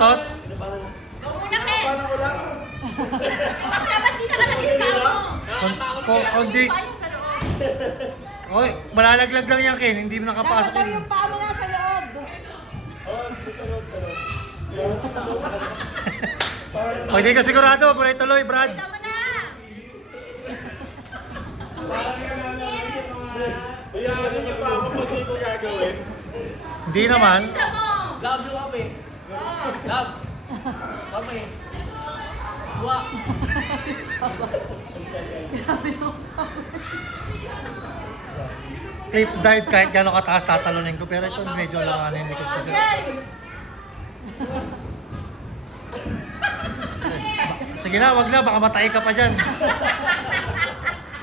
Tot? Go muna, Ken! Dapat di nakalagay pa mo! Kundi... Oy, malalaglag lang yan, Ken. Hindi mo nakapasok Dapat daw yun. yung paa mo nasa loob. O, hindi ka sigurado. Huwag mo na ituloy, Brad. Tama na! Hayaan niyo pa ako pag dito gagawin. Hindi naman. Isa mo! Love yung kami. Love. Kami. Wa. Cliff dive kahit gano'ng kataas tatalonin ko. Pero ito medyo lang hindi ko pa dyan. Sige na, wag na. Baka matay ka pa dyan.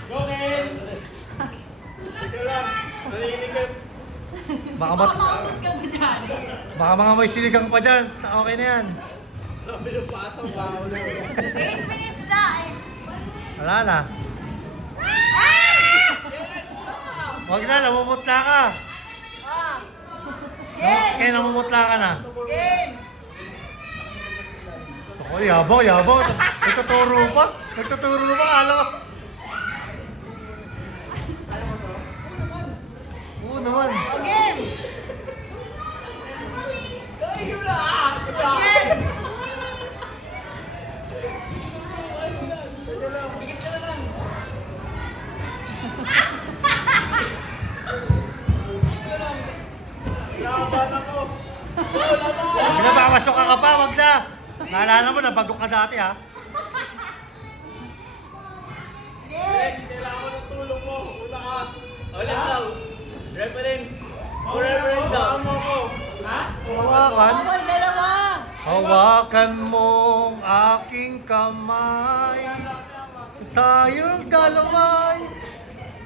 Go, Ken! Sige lang. Narinig ka. Baka, Baka maudot ka mo dyan. baka mga may siligang pa dyan. Okay na yan. Sabi ng patang bao na. 8 minutes na eh. Wala na. Wag na, namumutla ka. Kaya namumutla ka na. Game! Ako, yabang, yabang. Nagtuturo pa. Nagtuturo pa, alam mo. Oo naman. O, game! Game! Laban ako. Wag na, baka masok ka pa. Wag na. Naalala mo na, bago ka dati, ha? Lex, kailangan ko ng tulong mo. Una ka. Let's go. Reference. More reference daw. Hawakan mo ako. Hawakan. Bawal dalawa! Hawakan mong aking kamay. Tayong dalawa